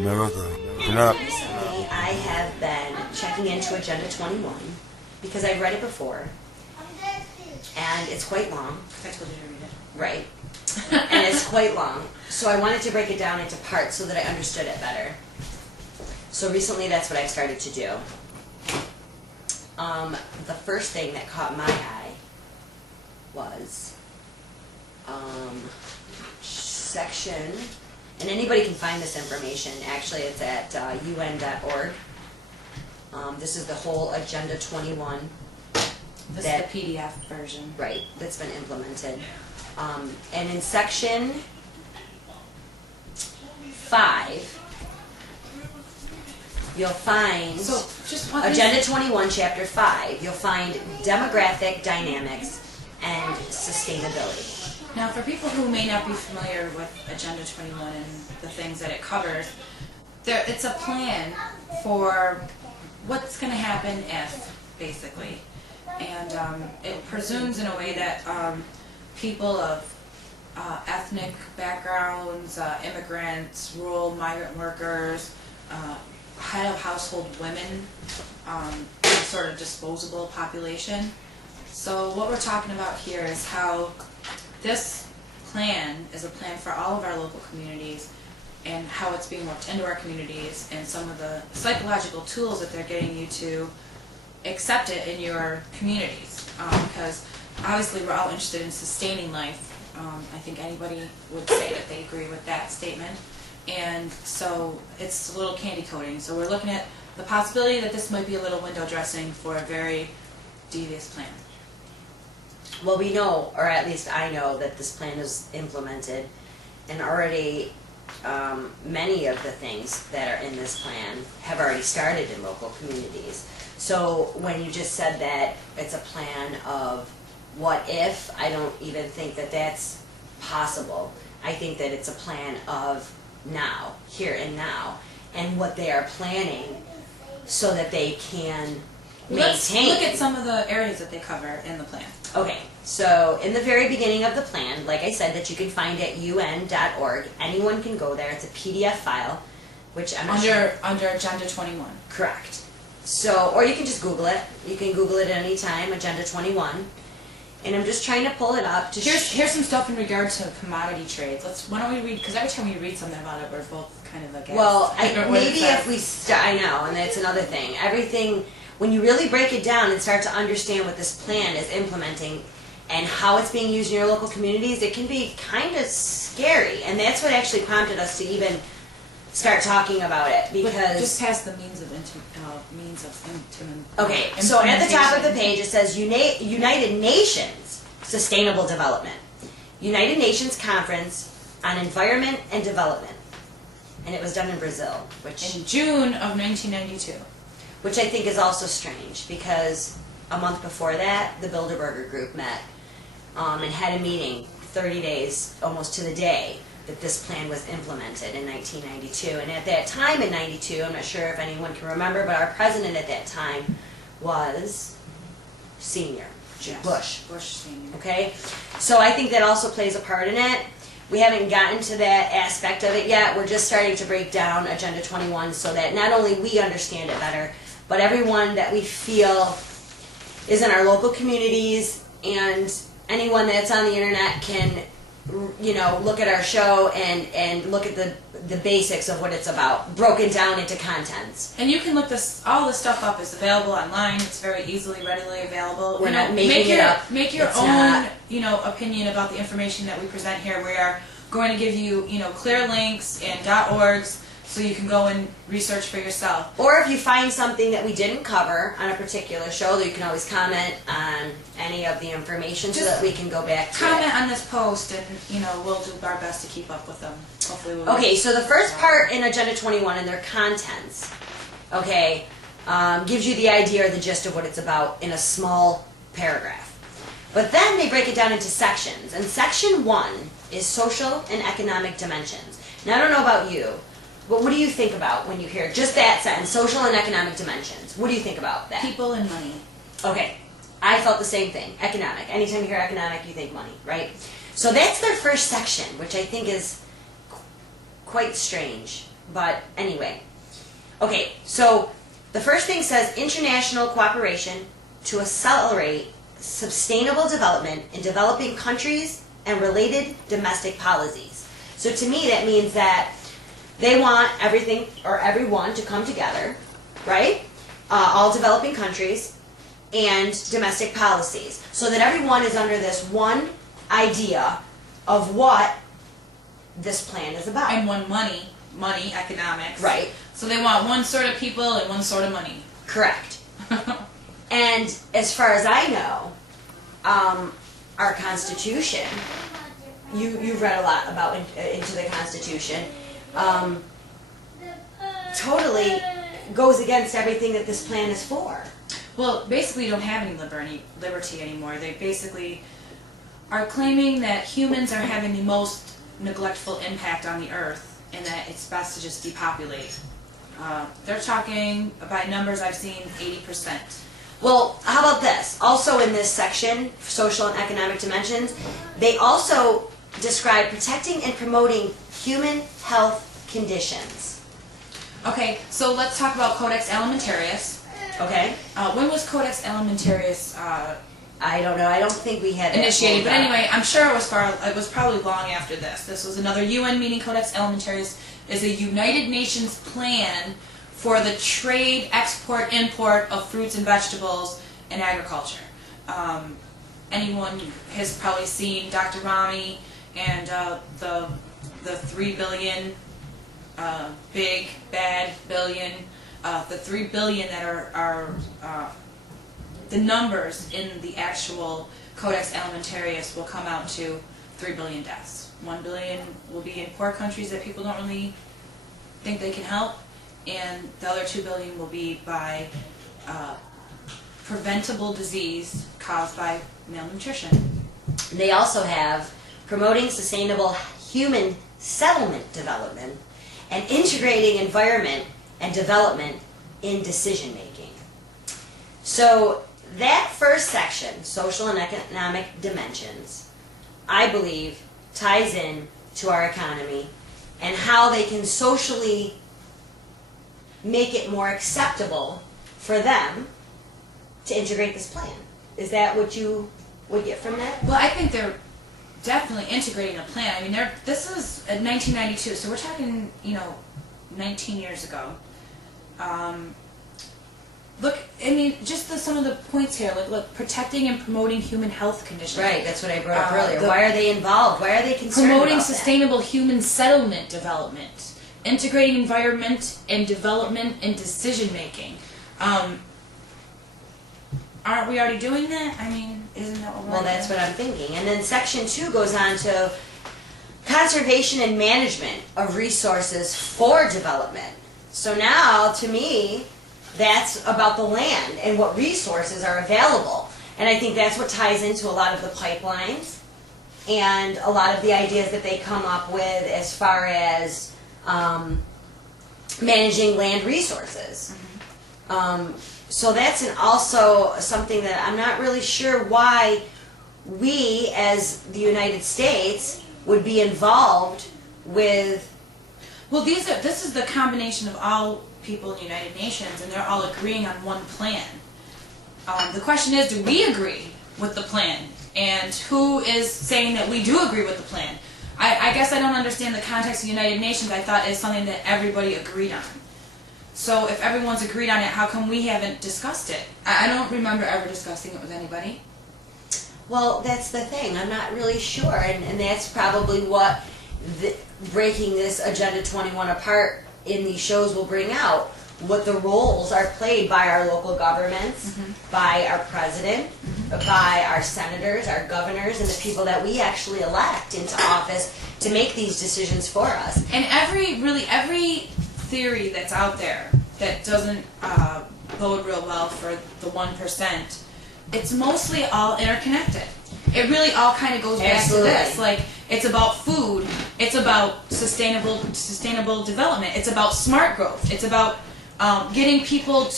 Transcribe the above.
America. Can I? Recently, I have been checking into Agenda 21 because I've read it before, and it's quite long. I told you to read it. Right. And it's quite long. So I wanted to break it down into parts so that I understood it better. So recently, that's what I've started to do. The first thing that caught my eye was section, and anybody can find this information. Actually, it's at un.org. This is the whole Agenda 21. This is the PDF version. Right, that's been implemented. And in section 5, you'll find Agenda 21, Chapter 5. You'll find demographic dynamics and sustainability. Now, for people who may not be familiar with Agenda 21 and the things that it covers, it's a plan for what's going to happen if, basically. And it presumes in a way that people of ethnic backgrounds, immigrants, rural migrant workers, head of household women, sort of disposable population. So what we're talking about here is how this plan is a plan for all of our local communities and how it's being worked into our communities and some of the psychological tools that they're getting you to accept it in your communities. Because obviously we're all interested in sustaining life. I think anybody would say that they agree with that statement. And so it's a little candy coating. So we're looking at the possibility that this might be a little window dressing for a very devious plan. Well, we know, or at least I know, that this plan is implemented, and already many of the things that are in this plan have already started in local communities. So when you just said that it's a plan of what if, I don't even think that that's possible. I think that it's a plan of now, here and now, and what they are planning so that they can maintain. Let's look at some of the areas that they cover in the plan. Okay, so in the very beginning of the plan, like I said, that you can find at un.org, anyone can go there. It's a PDF file, which I'm not sure. Under Agenda 21. Correct. So, or you can just Google it. You can Google it at any time, Agenda 21. And I'm just trying to pull it up to Here's some stuff in regard to commodity trades. Why don't we read, because every time we read something about it, we're both kind of like, well, maybe if we I know, and that's another thing. Everything, when you really break it down and start to understand what this plan is implementing and how it's being used in your local communities, it can be kind of scary. And that's what actually prompted us to even start talking about it, because just past the means of okay, so at the top of the page it says United Nations Sustainable Development, United Nations Conference on Environment and Development, and it was done in Brazil, which in June of 1992. Which I think is also strange, because a month before that the Bilderberger Group met and had a meeting 30 days almost to the day that this plan was implemented in 1992. And at that time in 92, I'm not sure if anyone can remember, but our president at that time was Senior, Yes. Bush. Bush Senior. Okay? So I think that also plays a part in it. We haven't gotten to that aspect of it yet. We're just starting to break down Agenda 21 so that not only we understand it better, but everyone that we feel is in our local communities and anyone that's on the internet can, you know, look at our show and look at the basics of what it's about, broken down into contents. And you can look all this stuff up. It's available online. It's very easily, readily available. We're not making it up. Make your own, opinion about the information that we present here. We are going to give you, clear links and .orgs so you can go and research for yourself. Or if you find something that we didn't cover on a particular show, you can always comment on any of the information so that we can go back to comment on this post, and we'll do our best to keep up with them. Hopefully we'll okay, so the first part in Agenda 21 and their contents, okay, gives you the idea or the gist of what it's about in a small paragraph. But then they break it down into sections, and Section 1 is social and economic dimensions. Now, I don't know about you, but what do you think about when you hear just that sentence, social and economic dimensions? What do you think about that? People and money. Okay, I felt the same thing, economic. Anytime you hear economic, you think money, right? So that's their first section, which I think is quite strange, But anyway. Okay, so the first thing says international cooperation to accelerate sustainable development in developing countries and related domestic policies. So to me, that means that they want everything or everyone to come together, right? All developing countries and domestic policies, so that everyone is under this one idea of what this plan is about. And one money, economics. Right. So they want one sort of people and one sort of money. Correct. And as far as I know, our Constitution, you've read a lot about into the Constitution, totally goes against everything that this plan is for. Well, basically you don't have any liberty anymore. They basically are claiming that humans are having the most neglectful impact on the earth and that it's best to just depopulate. They're talking, by numbers I've seen, 80%. Well, how about this? Also in this section, social and economic dimensions, they also describe protecting and promoting human health conditions. Okay, so let's talk about Codex Alimentarius. Okay? When was Codex Alimentarius I don't know. I don't think we had that initiated? But pulled up. anyway, I'm sure it was probably long after this. This was another UN meeting. Codex Alimentarius is a United Nations plan for the trade, export, import of fruits and vegetables and agriculture. Anyone has probably seen Dr. Rami and the 3 billion, big, bad billion, the 3 billion that are the numbers in the actual Codex Alimentarius will come out to 3 billion deaths. 1 billion will be in poor countries that people don't really think they can help, and the other 2 billion will be by preventable disease caused by malnutrition. They also have promoting sustainable human settlement development and integrating environment and development in decision making. So that first section, social and economic dimensions, I believe ties in to our economy and how they can socially make it more acceptable for them to integrate this plan. Is that what you would get from that? Well, I think they're definitely integrating a plan. I mean, this is 1992, so we're talking, 19 years ago. Look, I mean, just some of the points here. Look, protecting and promoting human health conditions. Right, that's what I brought up earlier. Why are they involved? Why are they concerned promoting about sustainable human settlement development, integrating environment and development and decision making. Aren't we already doing that? I mean, isn't that what we're Well, that's what I'm thinking. And then section 2 goes on to conservation and management of resources for development. So now, to me, that's about the land and what resources are available. And I think that's what ties into a lot of the pipelines and a lot of the ideas that they come up with as far as managing land resources. So that's also something that I'm not really sure why we as the United States would be involved with. Well, this is the combination of all people in the United Nations, and they're all agreeing on one plan. The question is, do we agree with the plan? And who is saying that we do agree with the plan? I guess I don't understand the context of the United Nations. I thought it's something that everybody agreed on. So if everyone's agreed on it, how come we haven't discussed it? I don't remember ever discussing it with anybody. Well, that's the thing. I'm not really sure, and that's probably what breaking this Agenda 21 apart in these shows will bring out. What the roles are played by our local governments, by our president, by our senators, our governors, and the people that we actually elect into office to make these decisions for us. And every theory that's out there that doesn't bode real well for the 1%, it's mostly all interconnected. It really all kind of goes back to this. Like, it's about food, it's about sustainable development, it's about smart growth, it's about getting people